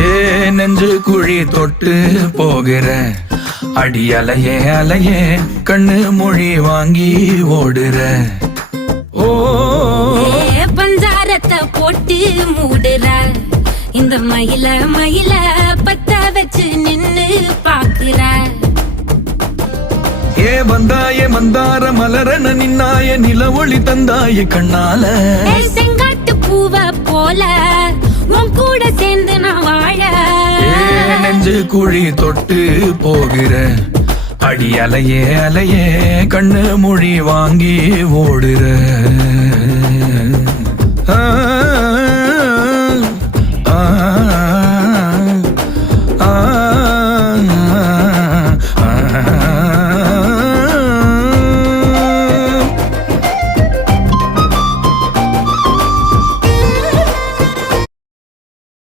ஏ நெஞ்சு குழி தொட்டு போகிற அடி அலையே அலையே கண்ணு மொழி வாங்கி ஓடுற. ஓ பஞ்சாரத்தை போட்டு மூடுற இந்த மயில மயில பத்த வச்சு நின்னு பாக்குற. ஏ வந்தாய மந்தார மலரன நின்னாய நில ஒளி தந்தாய கண்ணால. செங்காட்டு பூவ போல உன் கூட சேர்ந்து நான் வாழ. நெஞ்சு குழி தொட்டு போகிற அடி அலையே அலையே கண்ணு மொழி வாங்கி ஓடுற.